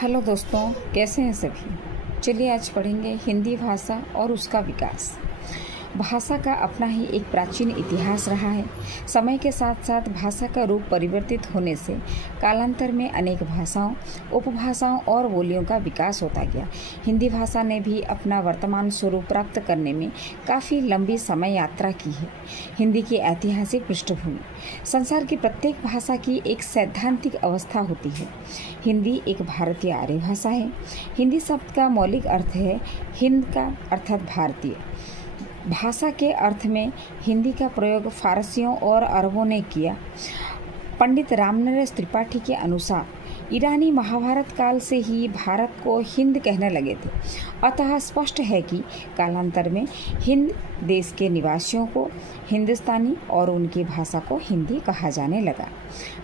Hello दोस्तों, कैसे हैं सभी। चलिए आज पढ़ेंगे हिंदी भाषा और उसका विकास। भाषा का अपना ही एक प्राचीन इतिहास रहा है। समय के साथ साथ भाषा का रूप परिवर्तित होने से कालांतर में अनेक भाषाओं, उपभाषाओं और बोलियों का विकास होता गया। हिंदी भाषा ने भी अपना वर्तमान स्वरूप प्राप्त करने में काफ़ी लंबी समय यात्रा की है। हिंदी की ऐतिहासिक पृष्ठभूमि। संसार की प्रत्येक भाषा की एक सैद्धांतिक अवस्था होती है। हिंदी एक भारतीय आर्य भाषा है। हिंदी शब्द का मौलिक अर्थ है हिंद का अर्थात भारतीय। भाषा के अर्थ में हिंदी का प्रयोग फारसियों और अरबों ने किया। पंडित रामनरेश त्रिपाठी के अनुसार ईरानी महाभारत काल से ही भारत को हिंद कहने लगे थे। अतः स्पष्ट है कि कालांतर में हिंद देश के निवासियों को हिंदुस्तानी और उनकी भाषा को हिंदी कहा जाने लगा।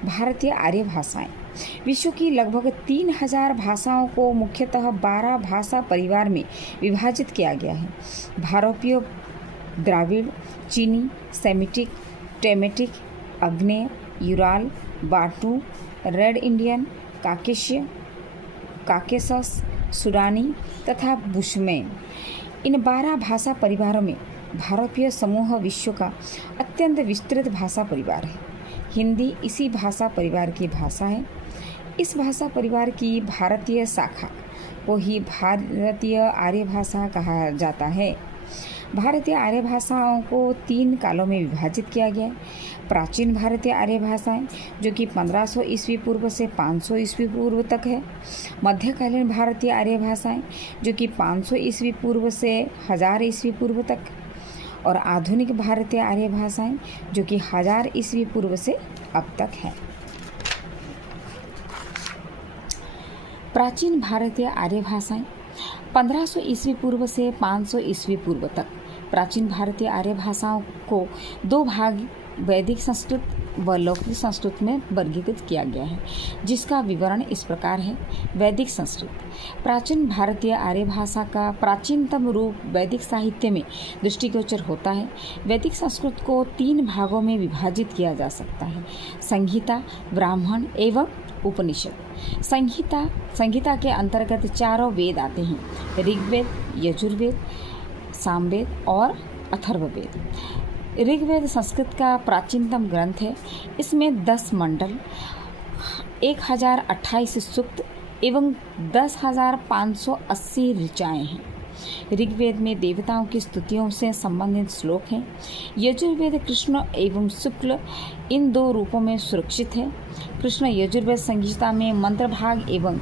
भारतीय आर्य भाषाएं। विश्व की लगभग 3000 भाषाओं को मुख्यतः 12 भाषा परिवार में विभाजित किया गया है। भारतीय, द्राविड़, चीनी, सेमिटिक, टेमेटिक, आग्नेय, यूराल, बाटू, रेड इंडियन, काकेशिय, काकेशस, सुडानी तथा बुशमैन। इन 12 भाषा परिवारों में भारतीय समूह विश्व का अत्यंत विस्तृत भाषा परिवार है। हिंदी इसी भाषा परिवार की भाषा है। इस भाषा परिवार की भारतीय शाखा को ही भारतीय आर्य भाषा कहा जाता है। भारतीय आर्य भाषाओं को 3 कालों में विभाजित किया गया है। प्राचीन भारतीय आर्य भाषाएं जो कि 1500 ईस्वी पूर्व से 500 ईस्वी पूर्व तक है। मध्यकालीन भारतीय आर्य भाषाएं जो कि 500 ईस्वी पूर्व से 1000 ईस्वी पूर्व तक, और आधुनिक भारतीय आर्य भाषाएं जो कि 1000 ईस्वी पूर्व से अब तक है। प्राचीन भारतीय आर्य भाषाएं 1500 ईस्वी पूर्व से 500 ईस्वी पूर्व तक। प्राचीन भारतीय आर्य भाषाओं को 2 भाग वैदिक संस्कृत व लौकिक संस्कृत में वर्गीकृत किया गया है, जिसका विवरण इस प्रकार है। वैदिक संस्कृत। प्राचीन भारतीय आर्य भाषा का प्राचीनतम रूप वैदिक साहित्य में दृष्टिगोचर होता है। वैदिक संस्कृत को 3 भागों में विभाजित किया जा सकता है: संहिता, ब्राह्मण एवं उपनिषद। संहिता के अंतर्गत 4 वेद आते हैं: ऋग्वेद, यजुर्वेद, सामवेद और अथर्ववेद। ऋग्वेद संस्कृत का प्राचीनतम ग्रंथ है। इसमें 10 मंडल, 1028 सूक्त एवं 10,580 ऋचाएँ हैं। ऋग्वेद में देवताओं की स्तुतियों से संबंधित श्लोक हैं। यजुर्वेद कृष्ण एवं शुक्ल इन 2 रूपों में सुरक्षित है। कृष्ण यजुर्वेद संहिता में मंत्र भाग एवं